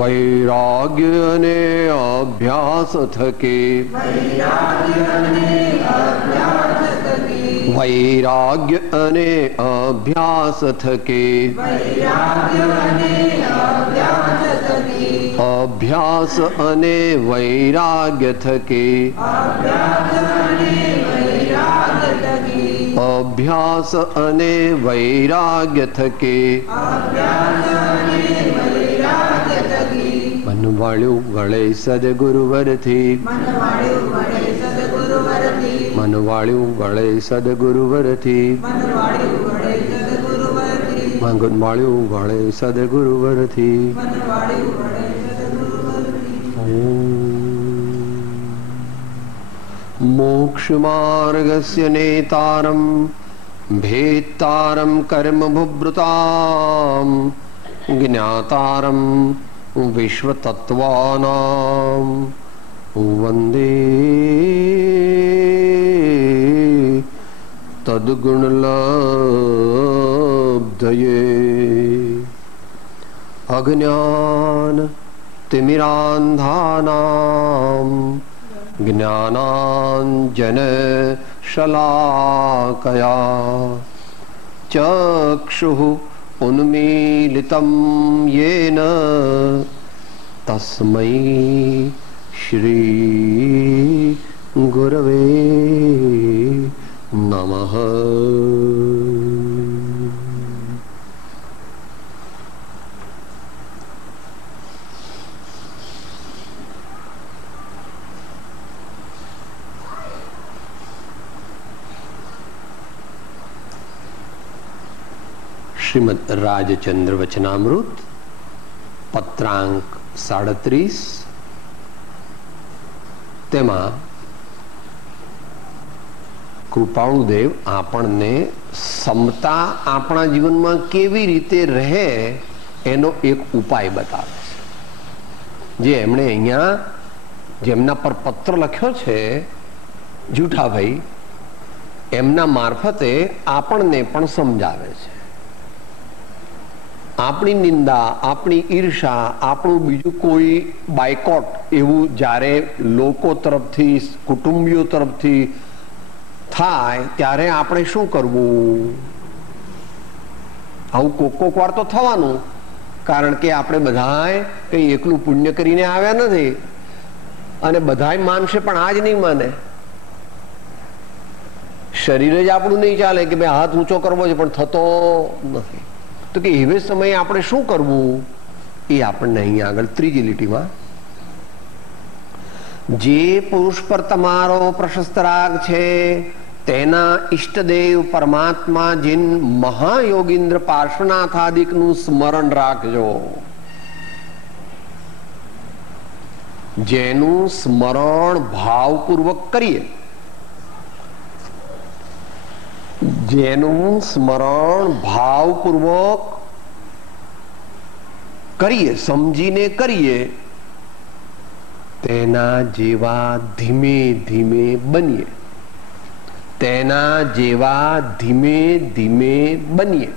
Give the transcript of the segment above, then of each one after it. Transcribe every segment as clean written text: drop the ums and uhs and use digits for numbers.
વૈરાગ્ય અને અભ્યાસ થકે, વૈરાગ્ય અને અભ્યાસ થકે, અભ્યાસ અને વૈરાગ્ય થકે, અભ્યાસ અને વૈરાગ્ય થકે, મન વાળ્યું ગળે સદગુરુવરથી, મન વાળ્યું ગળે સદગુરુવરથી, મન વાળ્યું ગળે સદગુરુવરથી. મોક્ષ માર્ગસ્ય નેતારમ ભેતારમ કર્મ ભુભૃતામ જ્ઞાતારમ વિશ્વતત્વાનામ વંદે તદ્ગુણલબ્ધયે. અજ્ઞાન તિમિરાંધાનામ જ્ઞાનાંજન શલાકયા ચક્ષુઃ ઉન્મીલિતં યેન તસ્મૈ શ્રી ગુરવે નમઃ. શ્રીમદ રાજચંદ્ર વચનામૃત પત્રાંક 37, તેમાં કૃપાળુદેવ આપણને સમતા આપણા જીવનમાં કેવી રીતે રહે એનો એક ઉપાય બતાવે છે. જે એમણે અહીંયા જેમના પર પત્ર લખ્યો છે જૂઠાભાઈ, એમના મારફતે આપણને પણ સમજાવે છે. આપણી નિંદા, આપણી ઈર્ષા, આપણું બીજું કોઈ બાયકોટ એવું જ્યારે લોકો તરફથી, કુટુંબીઓ તરફથી થાય ત્યારે આપણે શું કરવું? આવું કોક વાર તો થવાનું, કારણ કે આપણે બધાય કંઈ એકલું પુણ્ય કરીને આવ્યા નથી અને બધાય માનશે પણ આ જ નહીં માને. શરીર જ આપણું નહીં ચાલે કે ભાઈ હાથ ઊંચો કરવો છે પણ થતો નથી. તો કે એવે સમયે આપણે શું કરવું એ આપણને અહીંયા આગળ ત્રીજી લીટીમાં, જે પુરુષ પર તમારો પ્રશસ્ત રાગ છે તેના ઈષ્ટદેવ પરમાત્મા જીન મહાયોગીન્દ્ર પાર્શ્વનાથાદિકનું સ્મરણ રાખજો. જેનું સ્મરણ ભાવપૂર્વક કરીએ, જેનું સ્મરણ ભાવપૂર્વક કરીએ, સમજીને કરીએ, તેના જેવા ધીમે ધીમે બનીએ, તેના જેવા ધીમે ધીમે બનીએ.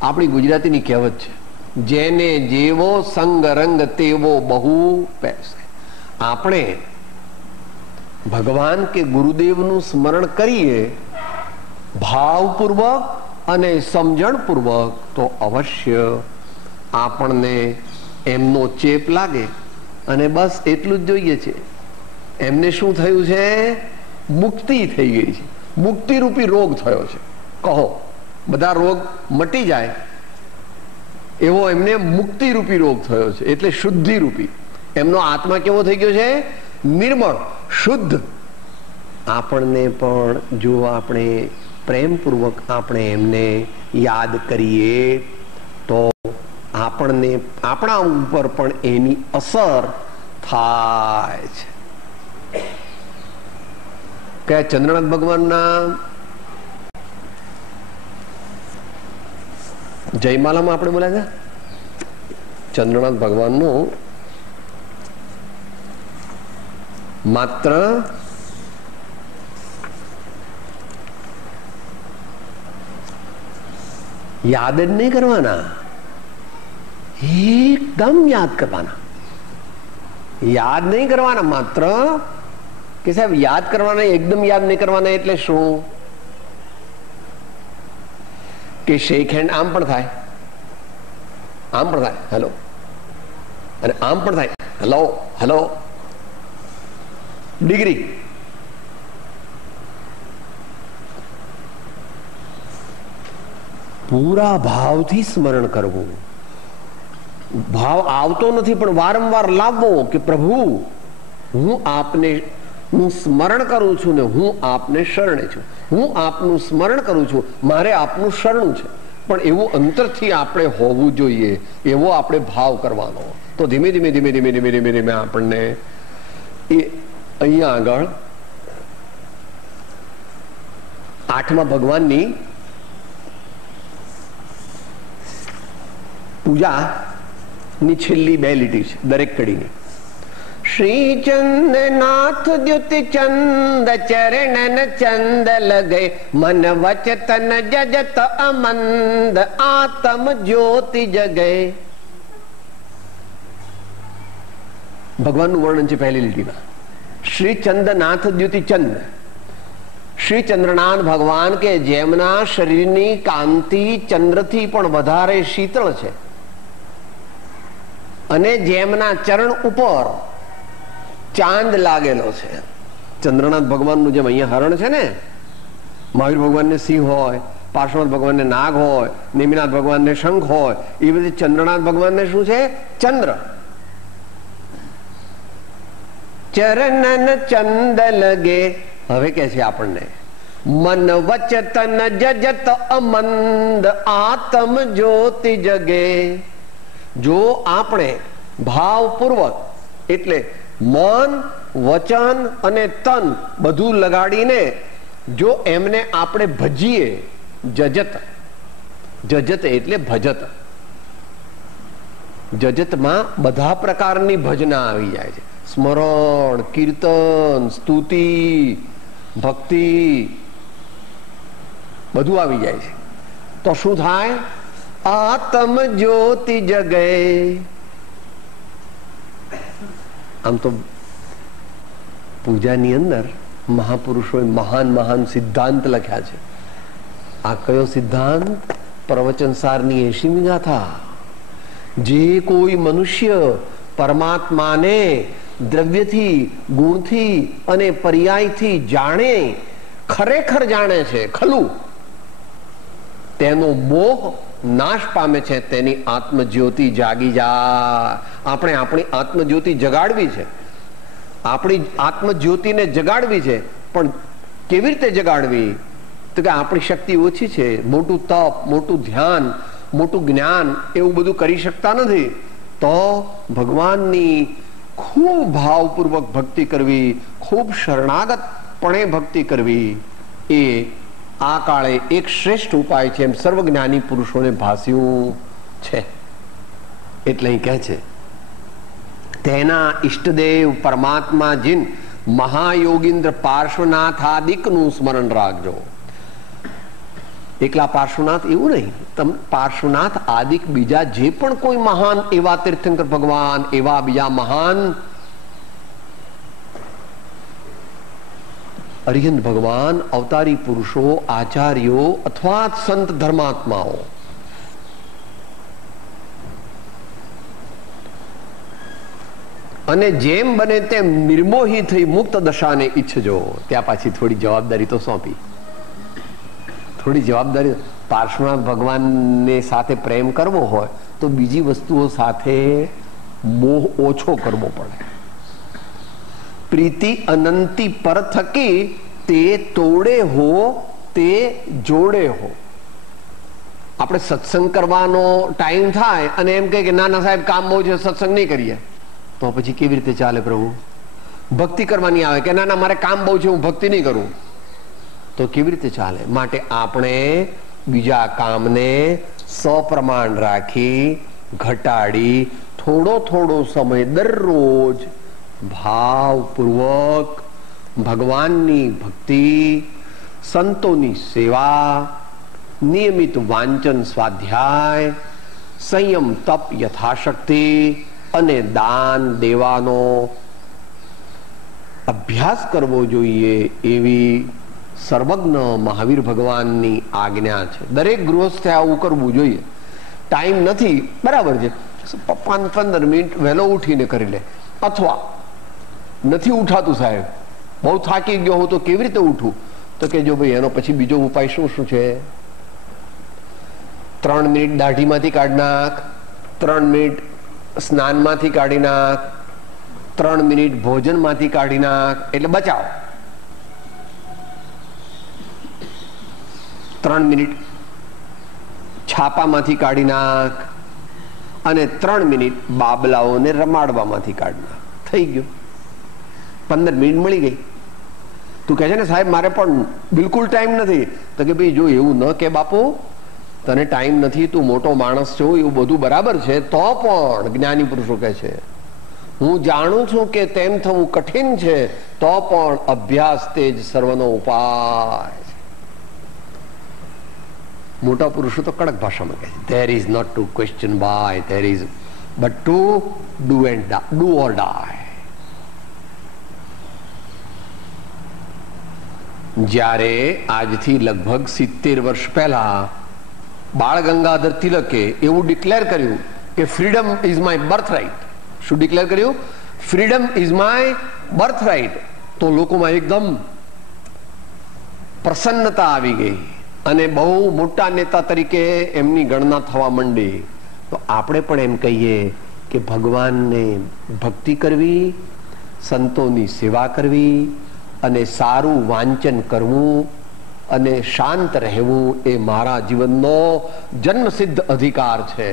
આપણી ગુજરાતીની કહેવત છે, જેને જેવો સંગ રંગ તેવો બહુ પૈસે. આપણે ભગવાન કે ગુરુદેવનું સ્મરણ કરીએ ભાવપૂર્વક અને સમજણપૂર્વક, તો અવશ્ય આપણને એમનો ચેપ લાગે. અને બસ એટલું જ જોઈએ છે. એમને શું થયું છે? મુક્તિ થઈ ગઈ છે. મુક્તિરૂપી રોગ થયો છે. કહો બધા રોગ મટી જાય એવો એમને મુક્તિરૂપી રોગ થયો છે. એટલે શુદ્ધિરૂપી એમનો આત્મા કેવો થઈ ગયો છે? નિર્મળ, શુદ્ધ. આપણને પણ જો આપણે પ્રેમપૂર્વક આપણે એમને યાદ કરીએ તો આપણને આપણા ઉપર પણ એની અસર થાય છે. કે ચંદ્રનાથ ભગવાનના જયમાલામાં આપણે બોલ્યા છે, ચંદ્રનાથ ભગવાનનું માત્ર યાદ જ નહીં કરવાના, એકદમ યાદ કરવાના. યાદ નહીં કરવાના માત્ર, કે સાહેબ યાદ કરવાના એકદમ યાદ નહીં કરવાના એટલે શું? કે શેક હેન્ડ આમ પણ થાય, આમ પણ થાય હેલો, અને આમ પણ થાય હેલો હેલો. ડિગ્રી પૂરા ભાવથી સ્મરણ કરવું. ભાવ આવતો નથી પણ વારંવાર લાવવો કે પ્રભુ હું આપને હું સ્મરણ કરું છું ને હું આપને શરણે છું, હું આપનું સ્મરણ કરું છું, મારે આપનું શરણું છે. પણ એવું અંતરથી આપણે હોવું જોઈએ, એવો આપણે ભાવ કરવાનો. તો ધીમે ધીમે ધીમે ધીમે ધીમે ધીમે ધીમે આપણને એ અહીંયા આગળ 8મા ભગવાનની પૂજાની છેલ્લી 2 લીટી છે દરેક કડીની. શ્રી ચંદનાથ દ્યુતિ ચંદ ચરણન ચંદ લગે મન વચતન જજત અમંદ આત્મ જ્યોતિ જગે. ભગવાનનું વર્ણન છે પહેલી લીટીમાં. શ્રી ચંદનાથ દ્યુતિ ચંદ, શ્રી ચંદ્રનાથ ભગવાન કે જેમના શરીરની કાંતિ ચંદ્રથી પણ વધારે શીતળ છે અને જેમના ચરણ ઉપર ચાંદ લાગેલો છે. ચંદ્રનાથ ભગવાનનું જેમ અહીંયા હરણ છે ને, મહાવીર ભગવાનને સિંહ હોય, પાર્શ્વનાથ ભગવાનને નાગ હોય, નેમિનાથ ભગવાનને શંખ હોય, એ બધી ચંદ્રનાથ ભગવાનને શું છે? ચંદ્ર. ચરણન ચંદ લગે. હવે કે છે આપણને મન વચતન જજત અમંદ આત્મ જ્યોતિ જગે. જો આપણે ભાવપૂર્વક એટલે મન વચન અને તન બધું લગાડીને જો એમને આપણે ભજીએ, જજત, જજત એટલે ભજત, જજતમાં બધા પ્રકારની ભજના આવી જાય છે. સ્મરણ, કીર્તન, સ્તુતિ, ભક્તિ બધું આવી જાય છે. તો શું થાય? આત્મ જ્યોતિ જગે. આમ તો પૂજાની અંદર મહાપુરુષોએ મહાન મહાન સિદ્ધાંત લખ્યા છે. આ કયો સિદ્ધાંત? પ્રવચન સારની 80મી ગાથા. જે કોઈ મનુષ્ય પરમાત્માને દ્રવ્યથી, ગુણથી અને પર્યાયથી જાણે, ખરેખર જાણે છે ખલું, તેનો મોહ નાશ પામે છે. તેની આત્મજ્યોતિ જાગી જાય. આપણે આપણી આત્મજ્યોતિ જગાડવી છે, આપણી આત્મજ્યોતિને જગાડવી છે. પણ કેવી રીતે જગાડવી? તો કે આપણી શક્તિ ઓછી છે, મોટું તપ, મોટું ધ્યાન, મોટું જ્ઞાન એવું બધું કરી શકતા નથી. તો ભગવાનની ખૂબ ભાવપૂર્વક ભક્તિ કરવી, ખૂબ શરણાગતપણે ભક્તિ કરવી એ આ કાળે એક શ્રેષ્ઠ ઉપાય છે એમ સર્વજ્ઞાની પુરુષોને ભાસ્યું છે. એટલે અહીં કહે છે તેના ઈષ્ટદેવ પરમાત્મા જીન મહાયોગીન્દ્ર પાર્શ્વનાથાદિકનું સ્મરણ રાખજો. એકલા પાર્શ્વનાથ એવું નહીં, તમે પાર્શ્વનાથ આદિક બીજા જે પણ કોઈ મહાન એવા તીર્થંકર ભગવાન, એવા બીજા મહાન અરિહંત ભગવાન, અવતારી પુરુષો, આચાર્યો અથવા સંત ધર્માત્માઓ, અને જેમ બને તેમ નિર્મોહી થઈ મુક્ત દશાને ઈચ્છજો. ત્યાં પાછી થોડી જવાબદારી તો સોંપી. થોડી જવાબદારી. પાર્શ્વનાથ ભગવાનને સાથે પ્રેમ કરવો હોય તો બીજી વસ્તુઓ સાથે મોહ ઓછો કરવો પડે. પ્રીતિ અનંતી પર થકી તે તોડે હો તે જોડે હો. આપણે સત્સંગ કરવાનો ટાઈમ થાય અને એમ કહે કે ના ના સાહેબ કામ બહુ છે, સત્સંગ નહીં કરીએ, તો પછી કેવી રીતે ચાલે પ્રભુ? ભક્તિ કરવાની આવે કે ના ના મારે કામ બહુ છે, હું ભક્તિ નહીં કરું, તો કેવી રીતે ચાલે? માટે આપણે બીજા કામને સપ્રમાણ રાખી, ઘટાડી, થોડો થોડો સમય દરરોજ ભાવપૂર્વક ભગવાનની ભક્તિ, સંતોની સેવા, નિયમિત વાંચન સ્વાધ્યાય, સંયમ તપ યથાશક્તિ અને દાન દેવાનો અભ્યાસ કરવો જોઈએ એવી સર્વજ્ઞ મહાવીર ભગવાનની આજ્ઞા છે. દરેક ગૃહસ્થે આવું કરવું જોઈએ. ટાઈમ નથી, બરાબર છે, 15 મિનિટ વહેલો ઉઠીને કરી લે. અથવા નથી ઉઠાતું સાહેબ, બહુ થાકી ગયો હું તો કેવી રીતે ઉઠું, તો કે જો ભાઈ એનો પછી બીજો ઉપાય શું શું છે? 3 મિનિટ દાઢીમાંથી કાઢી નાખ, 3 મિનિટ સ્નાનમાંથી કાઢી નાખ, 3 મિનિટ ભોજનમાંથી કાઢી નાખ, એટલે બચાવ. 3 મિનિટ છાપામાંથી કાઢી નાખ અને 3 મિનિટ બાબલાઓને રમાડવામાંથી કાઢી નાખ. થઈ ગયું, 15 મિનિટ મળી ગઈ. તું કહે છે ને સાહેબ મારે પણ બિલકુલ ટાઈમ નથી, તો કે ભાઈ જો એવું ન કે બાપુ તને ટાઈમ નથી, તું મોટો માણસ છો, એવું બધું બરાબર છે, તો પણ જ્ઞાની પુરુષો કહે છે હું જાણું છું કે તેમ થવું કઠિન છે, તો પણ અભ્યાસ તે જ સર્વનો ઉપાય છે. મોટા પુરુષો તો કડક ભાષામાં કહે છે there is not to question why, there is but to do or die. જ્યારે આજથી લગભગ 70 વર્ષ પહેલા બાળ ગંગાધર તિલકે એવું ડિક્લેર કર્યું કે freedom is my birthright. શું ડિક્લેર કર્યું? Freedom is my birthright. તો લોકોમાં એકદમ પ્રસન્નતા આવી ગઈ અને બહુ મોટા નેતા તરીકે એમની ગણના થવા માંડી. તો આપણે પણ એમ કહીએ કે ભગવાનને ભક્તિ કરવી, સંતોની સેવા કરવી અને સારું વાંચન કરવું અને શાંત રહેવું એ મારા જીવનનો જન્મસિદ્ધ અધિકાર છે.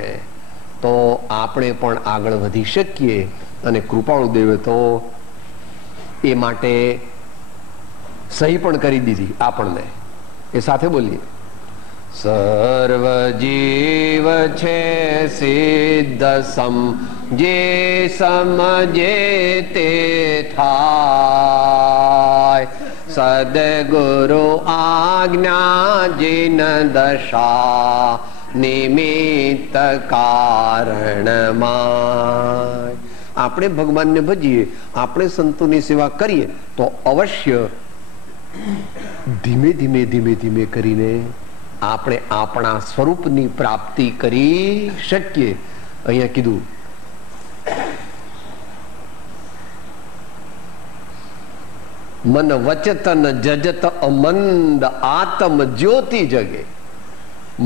તો આપણે પણ આગળ વધી શકીએ અને કૃપાળુ દેવે તો એ માટે સહી પણ કરી દીધી આપણને. એ સાથે બોલીએ સર્વ જીવ છે સિદ્ધ સમ જે સમજે તે થાય, સદગુરુ આજ્ઞા જીન દશા નિમિત્ત કારણમાં. આપણે ભગવાનને ભજીએ, આપણે સંતોની સેવા કરીએ તો અવશ્ય ધીમે ધીમે ધીમે ધીમે કરીને આપણે આપણા સ્વરૂપની પ્રાપ્તિ કરી શકીએ. અહીંયા કીધું મન વચતન જજત અમંદ આત્મ જ્યોતિ જગે.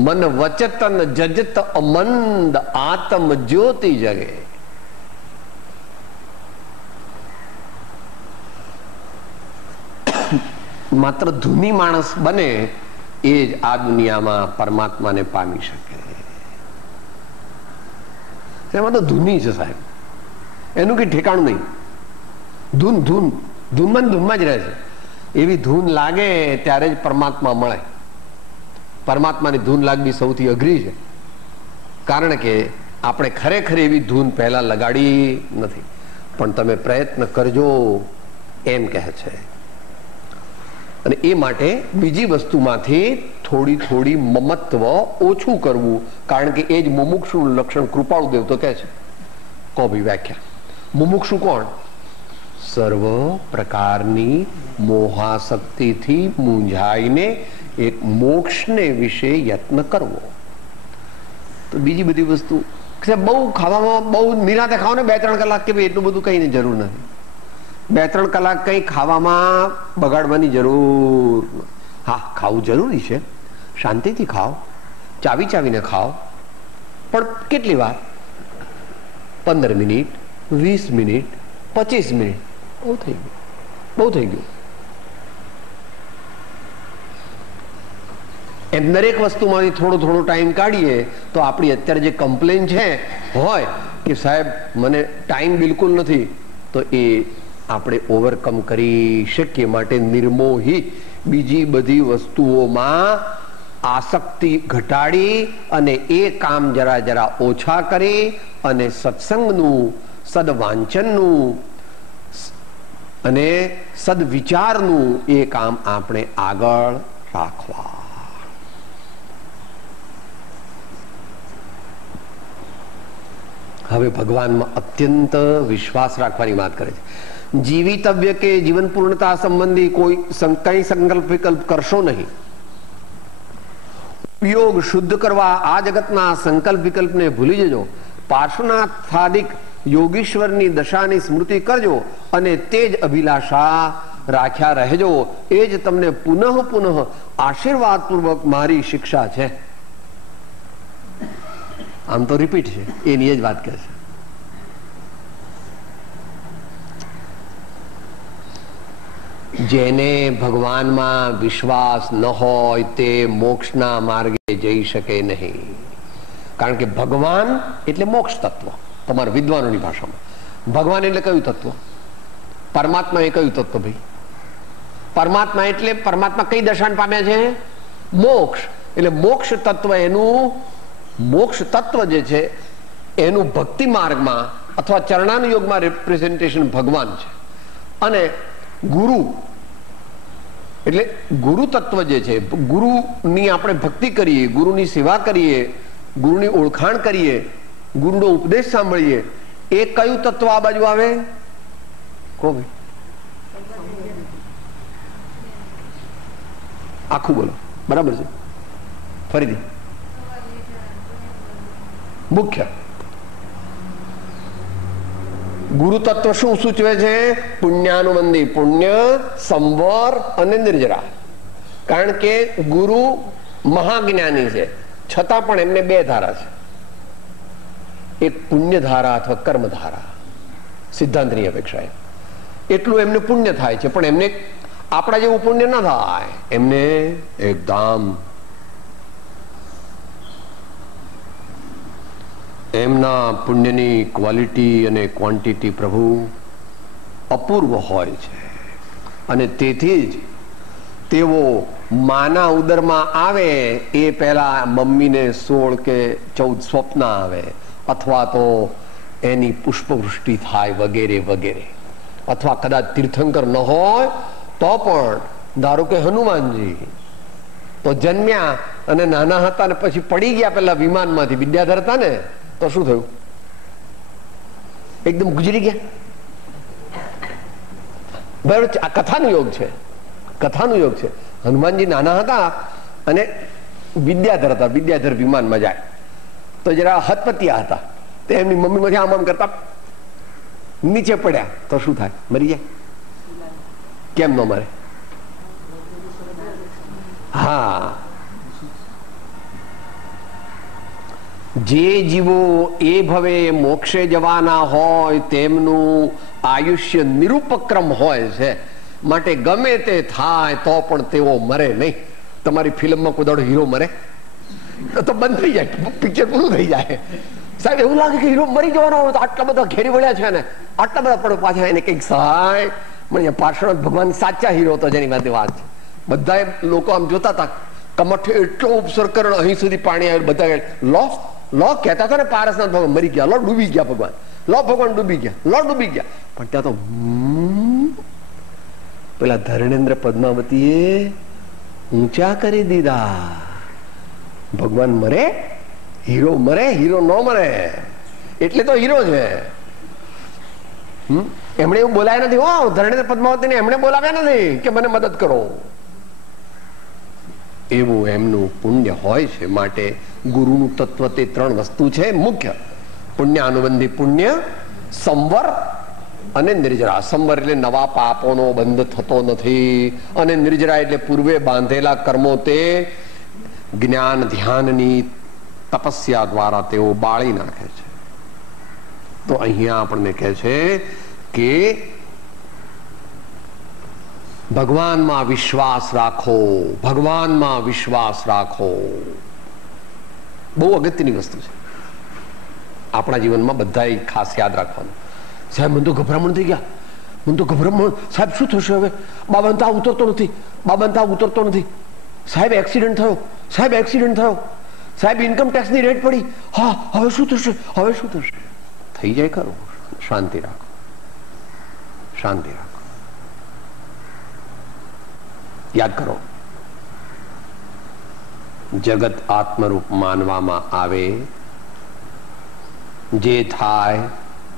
મન વચતન જજત અમંદ આત્મ જ્યોતિ જગે. માત્ર ધૂની માણસ બને એ જ આ દુનિયામાં પરમાત્માને પામી શકે. એમાં તો ધૂની છે સાહેબ, એનું કઈ ઠેકાણું નહીં. ધૂન ધૂન ધૂનમાં ધૂનમાં જ રહે છે. એવી ધૂન લાગે ત્યારે જ પરમાત્મા મળે. પરમાત્માની ધૂન લાગવી સૌથી અઘરી છે, કારણ કે આપણે ખરેખર એવી ધૂન પહેલા લગાડી નથી. પણ તમે પ્રયત્ન કરજો એમ કહે છે. અને એ માટે બીજી વસ્તુમાંથી થોડી થોડી મમત્વ ઓછું કરવું, કારણ કે એ જ મુમુક્ષુનું લક્ષણ કૃપાળુ દેવ તો કહે છે. કો ભી વ્યાખ્યા. મુમુક્ષુ કોણ? સર્વ પ્રકારની મોહાશક્તિથી મૂંઝાઈને એક મોક્ષને વિશે યત્ન કરવો. તો બીજી બધી વસ્તુ બહુ ખાવામાં બહુ નિરાંતે ખાઓ ને 2-3 કલાક, કે ભાઈ એટલું બધું કઈ જરૂર નથી. 2-3 કલાક કઈ ખાવામાં બગાડવાની જરૂર. હા, ખાવું જરૂરી છે, શાંતિથી ખાઓ, ચાવી ચાવીને ખાઓ, પણ કેટલી વાર? 15 મિનિટ, 20 મિનિટ, 25 મિનિટ, બહુ થઈ ગયું, બહુ થઈ ગયું. એમ દરેક વસ્તુમાંથી થોડો થોડો ટાઈમ કાઢીએ તો આપણી અત્યારે જે કમ્પ્લેન છે હોય કે સાહેબ મને ટાઈમ બિલકુલ નથી, તો એ આપણે ઓવરકમ કરી શકીએ. માટે નિર્મોહી બીજી બધી વસ્તુઓમાં આસક્તિ ઘટાડી અને એ કામ જરા જરા ઓછા કરી અને સત્સંગનું, સદવાંચનનું અને સદવિચારનું એ કામ આપણે આગળ રાખવા. હવે ભગવાનમાં અત્યંત વિશ્વાસ રાખવાની વાત કરે છે. જીવિતવ્ય કે જીવન પૂર્ણતા સંબંધી કોઈ કઈ સંકલ્પ વિકલ્પ કરશો નહીં. ઉપયોગ શુદ્ધ કરવા આ જગતના સંકલ્પ વિકલ્પને ભૂલી જજો. પાર્શ્વનાથાદિક યોગીશ્વરની દશાની સ્મૃતિ કરજો અને તે જ અભિલાષા રાખ્યા રહેજો. એ જ તમને પુનઃ પુનઃ આશીર્વાદ પૂર્વક મારી શિક્ષા છે. આમ તો રિપીટ છે, એની જ વાત કહે છે. જેને ભગવાનમાં વિશ્વાસ ન હોય તે મોક્ષના માર્ગે જઈ શકે નહીં. કારણ કે ભગવાન એટલે મોક્ષ તત્વ. તમારા વિદ્વાનોની ભાષામાં ભગવાન એટલે કયું તત્વ? પરમાત્મા એ કયું તત્વ ભાઈ? પરમાત્મા એટલે પરમાત્મા કઈ દશાને પામ્યા છે? મોક્ષ. એટલે મોક્ષ તત્વ, એનું મોક્ષ તત્વ જે છે એનું ભક્તિ માર્ગમાં અથવા ચરણાનુયોગમાં રિપ્રેઝેન્ટેશન ભગવાન છે. અને ગુરુ એટલે ગુરુ તત્વ જે છે, ગુરુની આપણે ભક્તિ કરીએ, ગુરુની સેવા કરીએ, ગુરુની ઓળખાણ કરીએ, ગુરુનો ઉપદેશ સાંભળીએ, એ કયું તત્વ આ બાજુ આવે? કહો ભાઈ, આખું બોલો. બરાબર છે? ફરીથી મુખ્ય ગુરુ તત્વ શું સૂચવે છે? પુણ્યાનુબંધી, પુણ્ય, સંવર અને નિર્જરા. કારણ કે ગુરુ મહાજ્ઞાની છે, છતાં પણ એમને બે ધારા છે. એક પુણ્ય ધારા અથવા કર્મ ધારા, સિદ્ધાંતની અપેક્ષાએ. એટલું એમને પુણ્ય થાય છે, પણ એમને આપણા જેવું પુણ્ય ના થાય. એમને એકદમ એમના પુણ્યની ક્વોલિટી અને ક્વોન્ટિટી પ્રભુ અપૂર્વ હોય છે. અને તેથી જ તેઓ માના ઉદરમાં આવે એ પહેલા મમ્મીને 16 કે 14 સ્વપ્ન આવે, અથવા તો એની પુષ્પવૃષ્ટિ થાય વગેરે વગેરે. અથવા કદાચ તીર્થંકર ન હોય તો પણ ધારો કે હનુમાનજી તો જન્મ્યા અને નાના હતા ને પછી પડી ગયા પેલા વિમાનમાંથી, વિદ્યાધર હતા ને, તો શું થયું? એકદમ ગુજરી ગયા. બરાબર? આ કથાનું યોગ છે, કથાનું યોગ છે. હનુમાનજી નાના હતા અને વિદ્યાધર હતા, વિદ્યાધર વિમાનમાં જાય તો જરા હતપતિયા હતા, તો એમની મમ્મી માંથી આમ આમ કરતા નીચે પડ્યા તો શું થાય? મરી જાય. કેમ ન મરે? હા, જે જીવો એ ભવે મોક્ષે જવાના હોય તેમનું આયુષ્ય નિરુપક્રમ હોય છે. માટે ગમે તે થાય તો પણ તેઓ મરે નહીં. તમારી ફિલ્મમાં કોઈ દાડો હીરો મરે તો બંધ થઈ જાય, પિક્ચર પૂરું થઈ જાય. સાહેબ એવું લાગે કે હીરો મરી જવાનો હોય તો આટલા બધા ઘેરી વળ્યા છે ને, આટલા બધા પણ પાછા એને કંઈક સહાય મળે. પાર્શ્વનાથ ભગવાન સાચા હીરો હતો જેની વાત છે. બધા લોકો આમ જોતા હતા, કમઠે એટલો ઉપસર્ગ કર્યો, અહીં સુધી પાણી આવ્યું. બધા લો કહેતા હતા ને, પારસનાથ ભગવાન મરી ગયા, લો ડૂબી ગયા ભગવાન, લો ભગવાન ડૂબી ગયા, લો ડૂબી ગયા. પણ ત્યાં તો પેલા ધર્મેન્દ્ર પદ્માવતીએ ઊંચા કરી દીધા. ભગવાન મરે, હીરો મરે, હીરો ન મરે એટલે તો હીરો છે. એમણે એવું બોલાય નથી. હો, ધર્મેન્દ્ર પદ્માવતીને એમણે બોલાવ્યા નથી કે મને મદદ કરો. એવું એમનું પુણ્ય હોય છે. માટે ગુરુનું તત્વ તે 3 વસ્તુ છે મુખ્ય: પુણ્ય અનુબંધી પુણ્ય, સંવર અને નિર્જરા. સંવર એટલે નવા પાપોનો બંધ થતો નથી, અને નિર્જરા એટલે પૂર્વે બાંધેલા કર્મો તે જ્ઞાન ધ્યાનની તપસ્યા દ્વારા તેઓ બાળી નાખે છે. તો અહીંયા આપણને કહે છે કે ભગવાનમાં વિશ્વાસ રાખો, ભગવાનમાં વિશ્વાસ રાખો. બહુ અગત્યની વસ્તુ છે આપણા જીવનમાં. બધાએ ખાસ યાદ રાખવાનું. સાહેબ મને તો ગભરામણ થઈ ગયા, મને તો ગભરામણ. સાહેબ શું થશે હવે? બાબાને તાવ ઉતરતો નથી, બાબાને તાવ ઉતરતો નથી. સાહેબ એક્સિડન્ટ થયો, સાહેબ એક્સિડન્ટ થયો, સાહેબ ઇન્કમ ટેક્સની રેટ પડી. હા, હવે શું થશે? હવે શું થશે? થઈ જાય ખરું. શાંતિ રાખો, શાંતિ રાખો. યાદ કરો, જગત આત્મરૂપ માનવામાં આવે જે થાય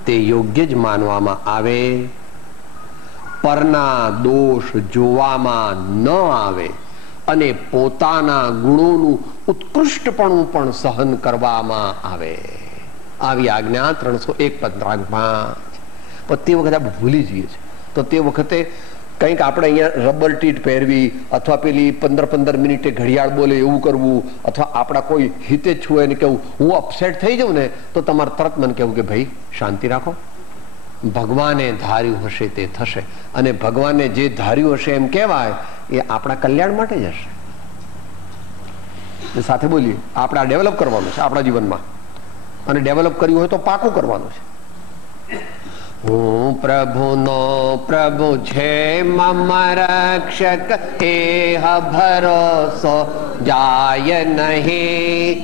તે યોગ્ય જ માનવામાં આવે, પરના દોષ જોવામાં ન આવે અને પોતાના ગુણોનું ઉત્કૃષ્ટપણું પણ સહન કરવામાં આવે. આવી આજ્ઞા 301 પણ તે વખતે આપણે ભૂલી જઈએ છીએ. તો તે વખતે કંઈક આપણે અહીંયા રબર ટીટ પહેરવી અથવા પેલી 15 મિનિટે ઘડિયાળ બોલે એવું કરવું, અથવા આપણા કોઈ હિતે છુએ ને કેવું હું અપસેટ થઈ જાઉં ને તો તમારે તરત મને કહેવું કે ભાઈ શાંતિ રાખો, ભગવાને ધાર્યું હશે તે થશે, અને ભગવાને જે ધાર્યું હશે એમ કહેવાય એ આપણા કલ્યાણ માટે જ હશે. સાથે બોલીએ, આપણે આ ડેવલપ કરવાનું છે આપણા જીવનમાં, અને ડેવલપ કર્યું હોય તો પાકું કરવાનું છે. હું પ્રભુનો પ્રભુ છે મમ રક્ષક, એહ ભરોસો જાય નહીં.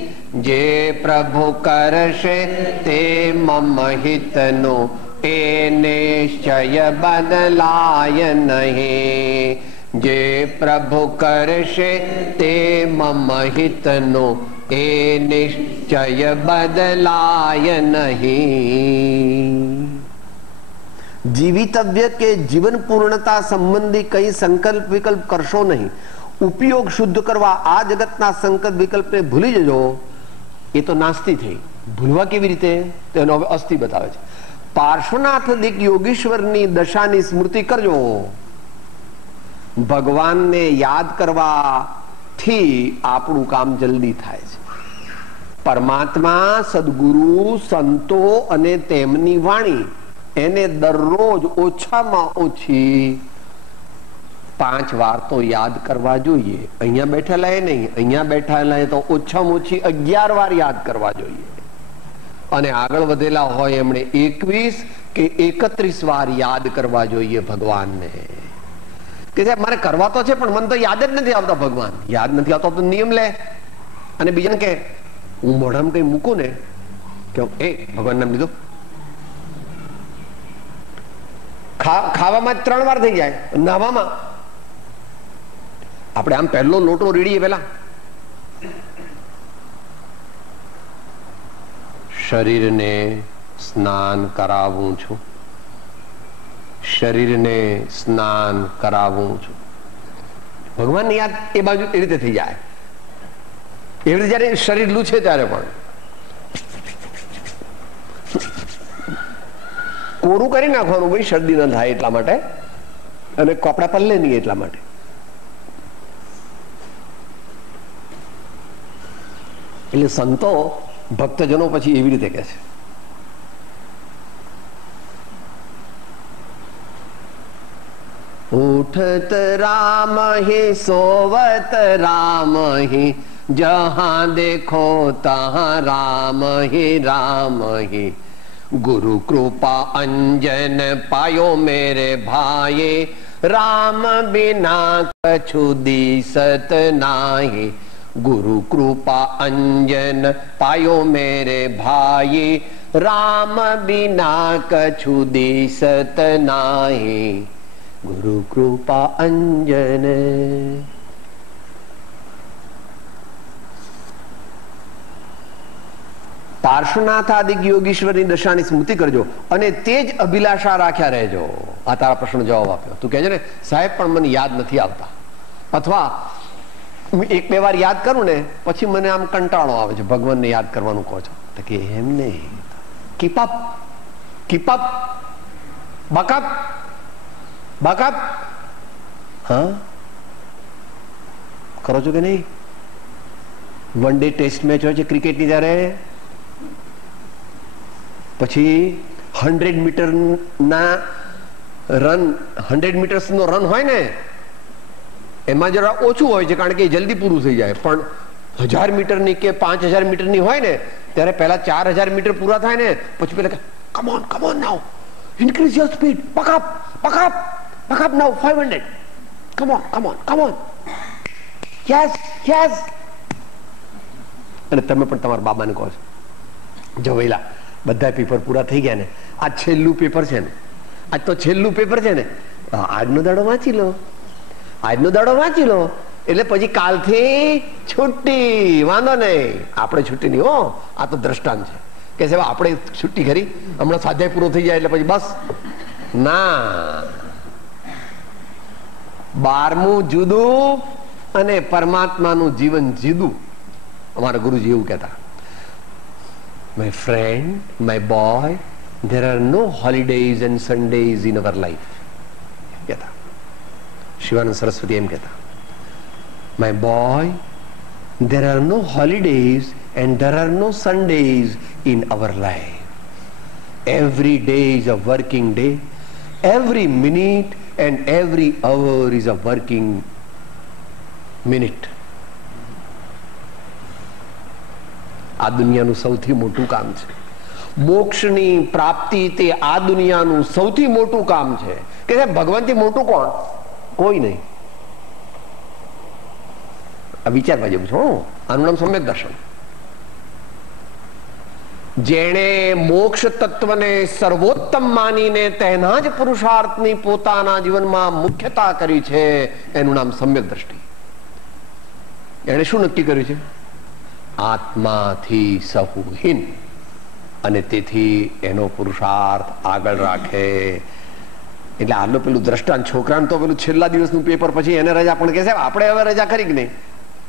જે પ્રભુ કરશે તે મમ હિતનું, એ નિશ્ચય બદલાય નહીં. જે પ્રભુ કરશે તે મમ હિતનું, એ નિશ્ચય બદલાય નહીં. જીવિતવ્ય કે જીવન પૂર્ણતા સંબંધી કઈ સંકલ્પ વિકલ્પ કરશો નહીં. ઉપયોગ શુદ્ધ કરવા આ જગતના સંકલ્પ વિકલ્પને ભૂલી જજો. એ તો નાસ્તી થઈ. ભૂલવા કેવી રીતે તેનો હવે અસ્થિ બતાવે છે. પાર્શ્વનાથ દિક યોગીશ્વરની દશાની સ્મૃતિ કરજો. ભગવાનને યાદ કરવાથી આપણું કામ જલ્દી થાય છે. પરમાત્મા, સદગુરુ, સંતો અને તેમની વાણી એને દરરોજ ઓછામાં ઓછી 5 વાર તો યાદ કરવા જોઈએ. અહીંયા બેઠેલા એ નહીં, અહીંયા બેઠેલા તો ઓછામાં ઓછી 11 વાર યાદ કરવા જોઈએ. અને આગળ વધેલા હોય એમણે 21 કે 31 વાર યાદ કરવા જોઈએ ભગવાનને. કે સાહેબ મારે કરવા તો છે પણ મને તો યાદ જ નથી આવતા ભગવાન. યાદ નથી આવતો તો નિયમ લે, અને બીજાને કે હું મોઢામાં કઈ મૂકું ને કે એ ભગવાન નામ લીધું. ખાવામાં 3 વાર થઈ જાય. નાવામાં આપણે આમ પહેલો લોટો રેડીએ પેલા શરીરને સ્નાન કરાવું છું, શરીરને સ્નાન કરાવું છું. ભગવાનની યાદ એ બાજુ એ રીતે થઈ જાય. એવી રીતે જયારે શરીર લૂછે ત્યારે પણ કોરું કરી નાખવાનું ભાઈ, શરદી ન થાય એટલા માટે, અને કપડા પલ્લે નહીં એટલા માટે. એટલે સંતો ભક્તજનો પછી એવી રીતે કહે છે, ઉઠત રામ હી સોવત રામ હી, જહાં દેખો તહાં રામ હી રામ હી. गुरु कृपा अंजन पायो मेरे भाई, राम बिना कछु दिसत नाही. गुरु कृपा अंजन पायो मेरे भाई, राम बिना कछु दिसत नाही. गुरु कृपा अंजन. પાર્શ્વનાથાદિક યોગીશ્વરની દશાની સ્મૃતિ કરજો અને તે જ અભિલાષા રાખ્યા રહેજો. આ તારા પ્રશ્ન જવાબ આપ્યો. તું કહેજે ને સાહેબ પણ મને યાદ નથી આવતા, અથવા 1-2 વાર યાદ કરું ને પછી મને આમ કંટાળો આવે છે, ભગવાનને યાદ કરવાનું કહો છો. તો કે એમ નહીં, કીપ અપ, કીપ અપ, બકઅપ, બકઅપ. હા કરો છો કે નહીં? 1 ડે ટેસ્ટ મેચ હોય છે ક્રિકેટની, ત્યારે પછી 100 મીટરના રન, 100 મીટર્સનો રન હોય ને એમાં જરા ઓછું હોય છે કારણ કે જલ્દી પૂરું થઈ જાય. પણ 1000 મીટરની કે 5000 મીટરની હોય ને ત્યારે પહેલા 4000 મીટર પૂરા થાય ને પછી પેલા come on now, increase your speed, pick up, pick up, pick up now 500, come on, yes yes. અને તમે પણ તમારા બાબાને કહો છો, જવેલા બધા પેપર પૂરા થઈ ગયા ને, આ છેલ્લું પેપર છે ને, આજ તો છેલ્લું પેપર છે ને, આજનો દાડો વાંચી લો, આજનો દાડો વાંચી લો, એટલે પછી કાલથી છુટ્ટી. વાંધો નહીં, આપણે છુટ્ટી નહીં હો, આ તો દ્રષ્ટાંત છે. કે સાહેબ આપણે છુટ્ટી કરી, હમણાં સ્વાધ્યાય પૂરો થઈ જાય એટલે પછી બસ. ના, 12મું જુદું અને પરમાત્માનું જીવન જુદું. અમારા ગુરુજી એવું કહેતા, my friend, my boy, there are no holidays and Sundays in our life. કહેતા શિવાનંદ સરસ્વતી એમ કહેતા, my boy, there are no holidays and there are no Sundays in our life. Every day is a working day. Every minute and every hour is a working minute. આ દુનિયાનું સૌથી મોટું કામ છે. મોક્ષની પ્રાપ્તિ તે આ દુનિયાનું સૌથી મોટું કામ છે. કે ભગવાનથી મોટું કોણ? કોઈ નહીં. આ વિચારવા જેવું છે. આનું નામ સમ્યક દર્શન. જેણે મોક્ષ તત્વને સર્વોત્તમ માનીને તેના જ પુરુષાર્થની પોતાના જીવનમાં મુખ્યતા કરી છે, એનું નામ સમ્યક દ્રષ્ટિ. એણે શું નક્કી કર્યું છે? આત્માથી સહુહીન, અને તેથી એનો પુરુષાર્થ આગળ રાખે. એટલે આટલું પેલું દ્રષ્ટાંત છોકરાને તો પેલું છેલ્લા દિવસનું પેપર પછી એને રજા પણ કહે સાહેબ આપણે હવે રજા કરી કે નહીં?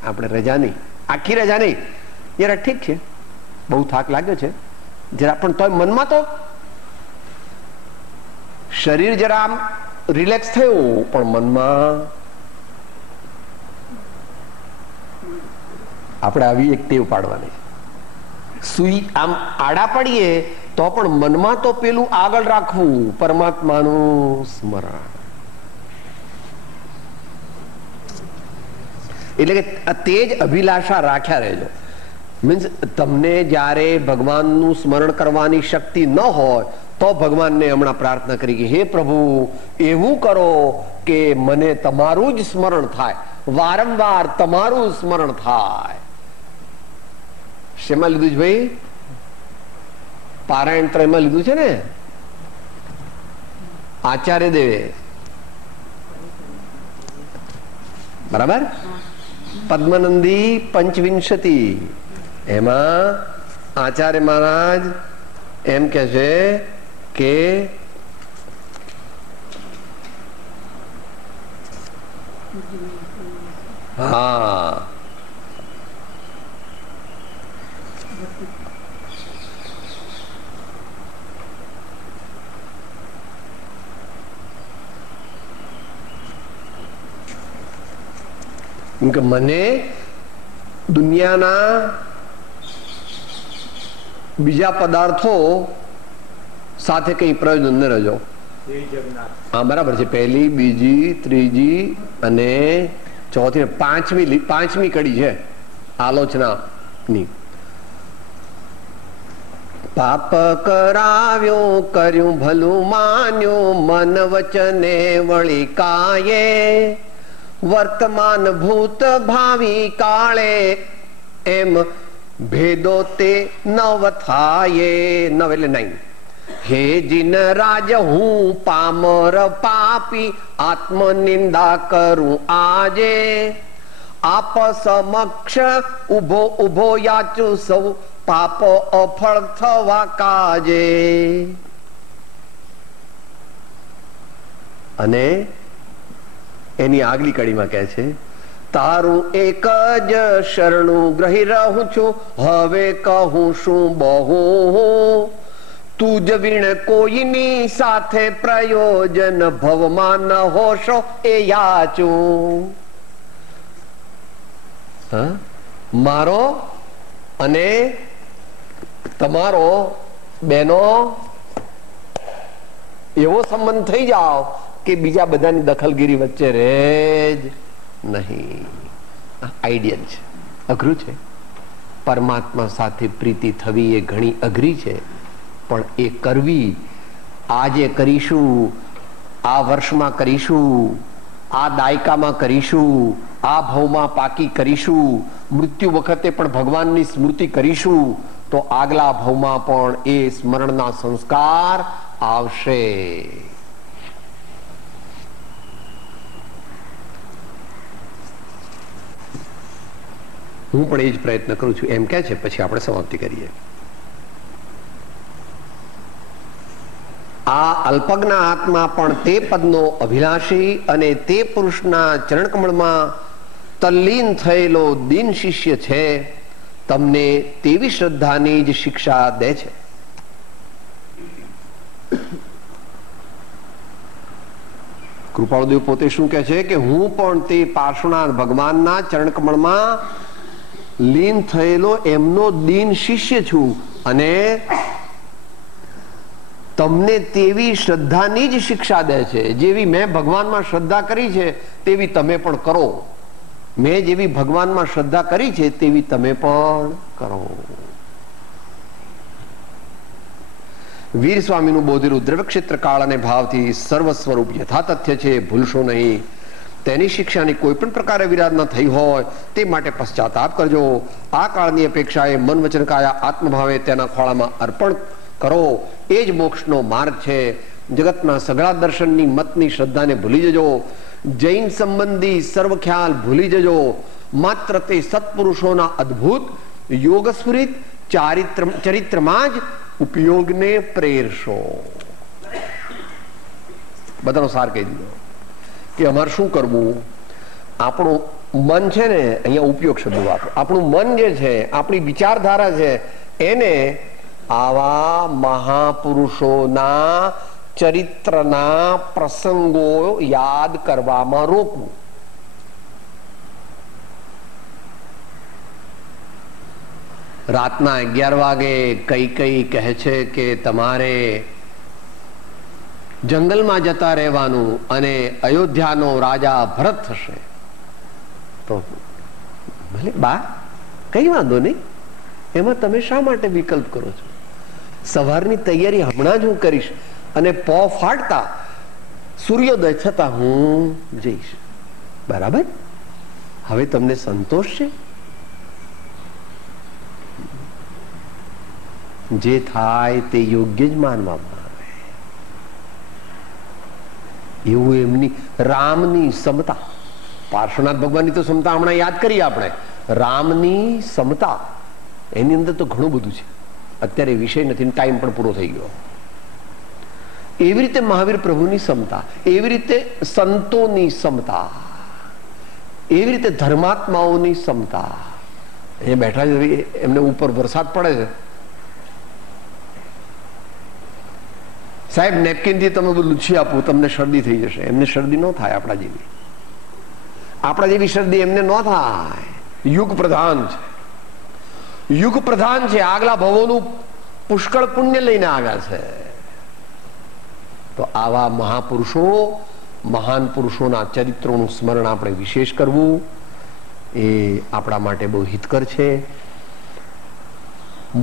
આપણે રજા નહીં, આખી રજા નહીં. યાર ઠીક છે, બહુ થાક લાગ્યો છે જરા, પણ તોય મનમાં તો શરીર જરા આમ રિલેક્સ થયું, પણ મનમાં આપણે આવી એક ટેવ પાડવાની. સુઈ આમ આડા પડીએ તો પણ મનમાં તો પેલું આગળ રાખવું, પરમાત્માનું સ્મરણ. એટલે કે તે જ અભિલાષા રાખ્યા રહેજો. મીન્સ તમને જ્યારે ભગવાનનું સ્મરણ કરવાની શક્તિ ન હોય તો ભગવાનને હમણાં પ્રાર્થના કરી કે હે પ્રભુ એવું કરો કે મને તમારું જ સ્મરણ થાય, વારંવાર તમારું સ્મરણ થાય. શેમાં લીધું છે ભાઈ? પારાયણ ત્રયમાં લીધું છે ને. આચાર્ય દેવે બરાબર, પદ્મનંદી પંચવિંશતિ, એમાં આચાર્ય મહારાજ એમ કે છે કે હા કે મને દુનિયાના બીજા પદાર્થો સાથે કઈ પ્રયોજન ન રહેજો. હા બરાબર છે. પહેલી, બીજી, ત્રીજી અને ચોથી, પાંચમી કડી છે આલોચનાની. પાપ કરાવ્યો કર્યું ભલું માન્યું, મન વચને વળી કાયે, વર્તમાન ભૂત ભાવિ કાળે, એમ ભેદો તે નવ થાય. નવ એટલે 9. હે જીન રાજ હું પામર પાપી, આત્મ નિંદા કરું આજે, આપ સમક્ષ ઉભો ઉભો યાચું સૌ, પાપ અફળ થવા કાજે. અને એની આગલી કડીમાં કહે છે તારું એક જ શરણું ગ્રહી રહું છું, હવે કહું શું બહુ, તું જ વીણ કોઈની સાથે પ્રયોજન, ભવમાં ન હોશો એ યાચું. મારો અને તમારો બેનો એવો સંબંધ થઈ જાઓ કે બીજા બધાની દખલગીરી વચ્ચે રહે જ નહીં. આઈડિયલ છે, અઘરું છે. પરમાત્મા સાથે પ્રીતિ થવી એ ઘણી અઘરી છે, પણ એ કરવી આજે કરીશું, આ વર્ષમાં કરીશું, આ દાયકામાં કરીશું, આ ભાવમાં પાકી કરીશું, મૃત્યુ વખતે પણ ભગવાનની સ્મૃતિ કરીશું તો આગલા ભાવમાં પણ એ સ્મરણના સંસ્કાર આવશે. હું પણ એ જ પ્રયત્ન કરું છું એમ કે છે. પછી આપણે સમાપ્તિ કરીએ. આ અલ્પજ્ઞ આત્મા પણ તે પદનો અભિલાષી અને તે પુરુષના ચરણકમળમાં તલ્લીન થયેલો દીન શિષ્ય છે. તમને તેવી શ્રદ્ધાની જ શિક્ષા દે છે. કૃપાળુદેવ પોતે શું કહે છે કે હું પણ તે પાર્શ્વનાથ ભગવાનના ચરણકમળમાં લીન થયેલો એમનો દીન શિષ્ય છું અને તમને તેવી શ્રદ્ધાની જ શિક્ષા દે છે. જેવી મેં ભગવાનમાં શ્રદ્ધા કરી છે તેવી તમે પણ કરો. મેં જેવી ભગવાનમાં શ્રદ્ધા કરી છે તેવી તમે પણ કરો. વીર સ્વામીનું બોધેલું દ્રવ્યક્ષેત્ર કાળ અને ભાવથી સર્વ સ્વરૂપ યથાતથ્ય છે, ભૂલશો નહીં. તેની શિક્ષાની કોઈ પણ પ્રકારે વિરાધના થઈ હોય તે માટે પશ્ચાતાપ કરજો. આ કાળની અપેક્ષાએ મન વચન કાયા આત્મભાવે તેના ખોળામાં અર્પણ કરો. એ જ મોક્ષનો માર્ગ છે. જગતના સઘળા દર્શનની મતની શ્રદ્ધાને ભૂલી જજો. જૈન સંબંધી સર્વ ખ્યાલ ભૂલી જજો. માત્ર તે સત્પુરુષોના અદ્ભુત યોગસ્ફુરિત ચરિત્રમાં જ ઉપયોગને પ્રેરશો. બધાનો સાર કહી દીધો કે અમારે શું કરવું. આપણું મન છે ને, અહીંયા ઉપયોગ શબ્દ વાપરો. આપણું મન જે છે, આપણી વિચારધારા છે, એને આવા મહાપુરુષોના ચરિત્રના પ્રસંગો યાદ કરવામાં રોકવું. રાતના 11 વાગે કઈ કહે છે કે તમારે જંગલમાં જતા રહેવાનું અને અયોધ્યાનો રાજા ભરત થશે. તો ભલે બા, કઈ વાંધો નહીં, એમાં તમે શા માટે વિકલ્પ કરો છો? સવારની તૈયારી હમણાં જ હું કરીશ અને પો ફાટતા સૂર્યોદય થતા હું જઈશ. બરાબર? હવે તમને સંતોષ છે? જે થાય તે યોગ્ય જ માનવામાં આવે. એવું એમની રામની સમતા, પાર્શ્વનાથ ભગવાનની તો સમતા હમણાં યાદ કરીએ આપણે. રામની સમતા, એની અંદર તો ઘણું બધું છે. અત્યારે વિષય નથી, ટાઈમ પણ પૂરો થઈ ગયો. એવી રીતે મહાવીર પ્રભુની સમતા, એવી રીતે સંતોની સમતા, એવી રીતે ધર્માત્માઓની સમતા. એ બેઠા છે, એમને ઉપર વરસાદ પડે છે. સાહેબ નેપકિન થી તમે બધું લૂછી આપો, તમને શરદી થઈ જશે. એમને શરદી ન થાય આપણા જેવી. આપણા જેવી શરદી એમને ન થાય. યુગ પ્રધાન છે, યુગ પ્રધાન છે. આગલા ભવોનું પુષ્કળ પુણ્ય લઈને આવ્યા છે. તો આવા મહાપુરુષો, મહાન પુરુષોના ચરિત્રોનું સ્મરણ આપણે વિશેષ કરવું એ આપણા માટે બહુ હિતકર છે.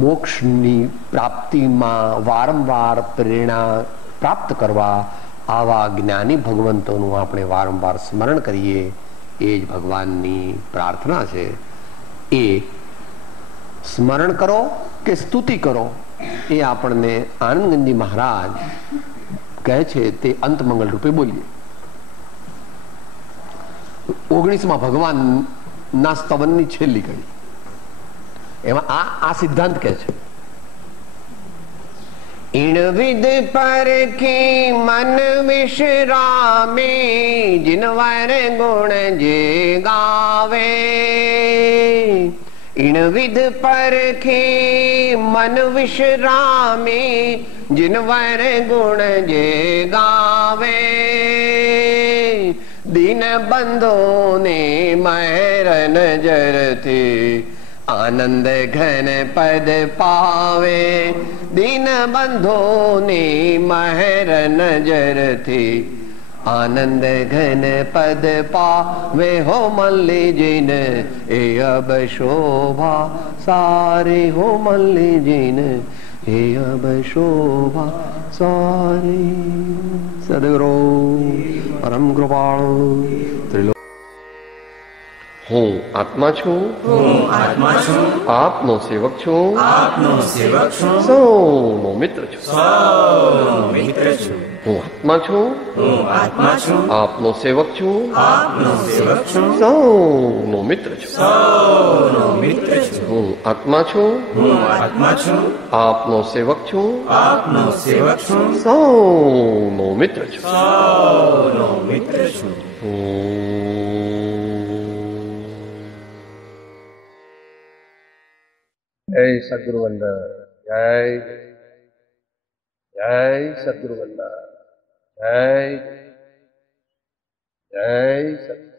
મોક્ષની પ્રાપ્તિમાં વારંવાર પ્રેરણા પ્રાપ્ત કરવા આવા જ્ઞાની ભગવંતોનું આપણે વારંવાર સ્મરણ કરીએ, એ જ ભગવાનની પ્રાર્થના છે. એ સ્મરણ કરો કે સ્તુતિ કરો, એ આપણને આનંદગંજી મહારાજ કહે છે તે અંતમંગલ રૂપે બોલીએ. 19માં ભગવાનના સ્તવનની છેલ્લી કડી, એમાં આ સિદ્ધાંત કહે છે, ઇણ વિદ પરખી મન વિશ્રામે, જિનવર ગુણ જે ગાવે. ઇણ વિદ પરખી મન વિશ્રામે, જિનવર ગુણ જે ગાવે. દીન બંધો ને મહેર નજરથી, આનંદ ઘન પદ પાવે. દીન બંધો ને મહેર નજરથી, આનંદ ઘન પદ પાવે. હો મલ્લીજીન એ અબ શોભા સારી, હો મલ્લીજીન એ અબ શોભા સારી. સદગુરુ પરમ કૃપાળુ ત્રિલોક હું આત્મા છું, આપનો સેવક છું, સૌનો મિત્ર છું. હું આત્મા છું, આપનો સેવક છું, સૌનો મિત્ર છું. હું આત્મા છું, આપનો સેવક છું, સૌનો મિત્ર છું. જય સદગુરુ વંદન. જય જય સદગુરુ વંદન. જય જય સદગુરુ.